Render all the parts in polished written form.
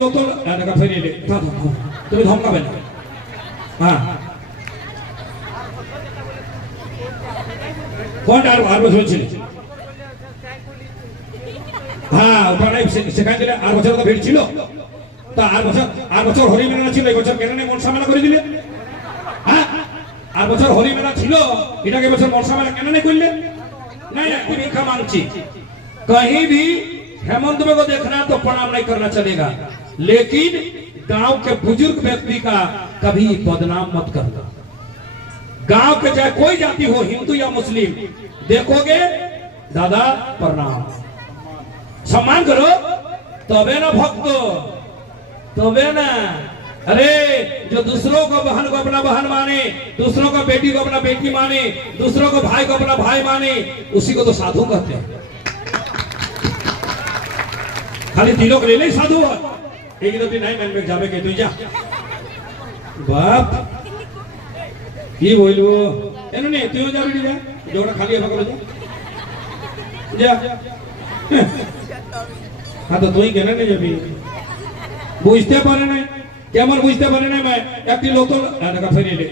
তুমি ধমকাবে না। হ্যাঁ কোনটা আর বছর ছিল? হ্যাঁ ওখানে সেখান থেকে আর বছর ভিড় ছিল। তা আর বছর হরি মেলা ছিল, এই বছর কেন মনসা মেলা করে দিলে? হ্যাঁ আর বছর হরি মেলা ছিল, এটাকে বছর মনসা মেলা কেন করলে? नहीं नहीं भीखा मांगची कहीं भी हेमंत में को देखना तो प्रणाम नहीं करना चलेगा, लेकिन गांव के बुजुर्ग व्यक्ति का कभी बदनाम मत करना। गांव के चाहे कोई जाति हो, हिंदू या मुस्लिम, देखोगे दादा प्रणाम सम्मान करो, तबे ना भक्तो, तबे ना। अरे जो दूसरों को बहन को अपना बहन माने, दूसरों को बेटी को अपना बेटी माने, दूसरों को भाई को अपना भाई माने, उसी को तो साधु कहते हैं। खाली तिलक ले ले साधु है, एक दो दिन नहीं मन जावे के तू जा बाप ये बोलो एनो नहीं तू जा बेटी जा जोड़ा खाली है पकड़ जा हाँ तो तू ही कहना नहीं जब बुझते पारे नहीं কেমন বুঝতে পারে না ভাই একটি লোক তো টাকা ফেরিয়ে দে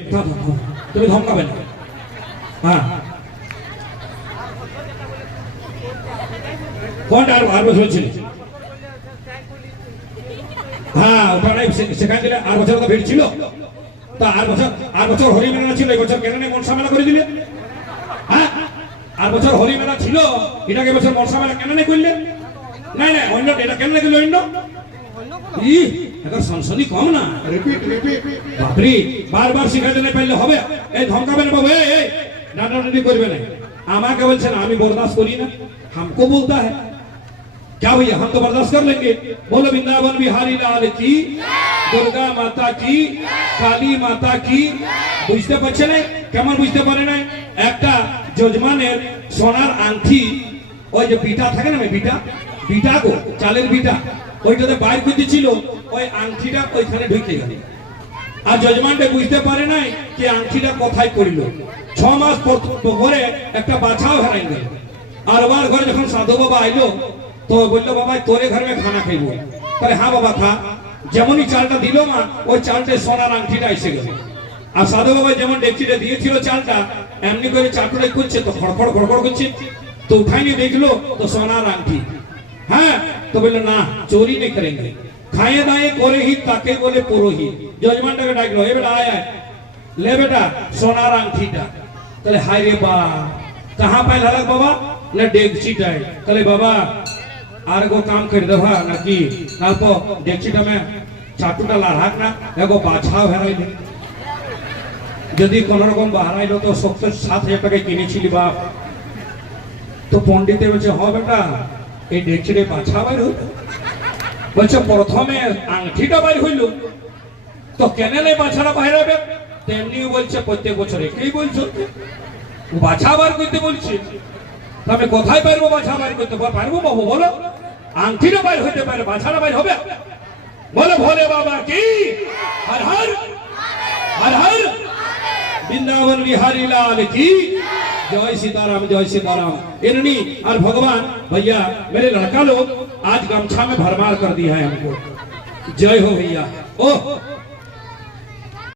তুমি ধমকাবে না। হ্যাঁ কোনটা আর বছর ছিল? হ্যাঁ ওখানে সেখান থেকে আর বছর ভিড় ছিল। তা আর বছর হরি মেলা ছিল, এই বছর কেন মনসা মেলা করে দিলে? হ্যাঁ আর বছর হরি মেলা ছিল, এটাকে বছর মনসা মেলা কেন করলে? নাই নাই অন্য এটা কেন করলে? অন্য সনসনি কম না, বাপরি বারবার শিখাতে না পারলে হবে? এই ধমকাবে না বাবু, এই ডাঁটাডাঁটি করবে না। আমাকে বলছে না, আমি বরদাস্ত করি না, हमको बोलता है क्या भैया, हम तो बर्दाश्त कर लेंगे। बोलो वृंदावन बिहारी लाल की, दुर्गा माता की, काली माता की। বুঝতে পারছে না? কেমন বুঝতে পারে না? একটা যজমানের সোনার আংটি, ওই যে বিটা থাকে না, বিটা গো চালের বিটা, ওইটাতে বাইর করতে ছিল, ওই আংটিটা ওইখানে ঢুকে গেল। আর যজমানটা বুঝতে পারে নাই যে আংটিটা কোথায় পড়ল। 6 মাস পরে একটা বাছাও হারাই গেল। আর ওর ঘরে যখন সাধু বাবা আইলো তো বললো বাবা তোরে ঘরে খানা খাইবো। তাহলে হ্যাঁ বাবা খা। যেমনই চালটা দিল মা, ওই চালটা সোনার আংটিটা এসে গেল। আর সাধু বাবা যেমন ডেকচিটা দিয়েছিল চালটা, এমনি করে চাটুটাই করছে তো খড়খড় খড়খড় করছে, তো উঠাইনি দেখলো তো সোনার আংটি। হ্যাঁ তো বললো না চोरी नहीं करेंगे, खाए दाए करे ही ताके बोले पुरोहित। जजमानটাকে ডাকলো, এ বেটা আয় ले बेटा सोनार आंगठीटा। তাহলে হায় রে বা कहां पाइल हलक बाबा? ले डेगचिटाय। তাহলে बाबा আর গো কাম করে দেবা নাকি? তারপর ডেগচিটা মে চাটুটা লাড়াক না, এগো বাছাও হারাইলে। যদি কোন রকম হারাইলো তো 7,000 টাকা কিনেছিলি বাপ। তো পণ্ডিতে বলছে হ বেটা এই ডেকচিটে বাছা বাইর হইল। বলছে প্রথমে আংটিটা বাইর হইল তো কেনেলে বাছাটা বাইর হবে? তেমনি বলছে প্রত্যেক বছর একই বলছো, বাছা বার করতে বলছি। আমি কোথায় পারবো বাছা বার করতে পারবো বাবু? বলো আংটিটা বাইর হইতে পারে, বাছাটা বাইর হবে? বলো ভোলে বাবা কি হর হর হর হর, বৃন্দাবন বিহাरी लाल की जय सीताराम, जय सीताराम। इन्हीं और भगवान भैया मेरे लड़का लोग आज गमछा में भरमार कर दिया है हमको। जय हो भैया। ओह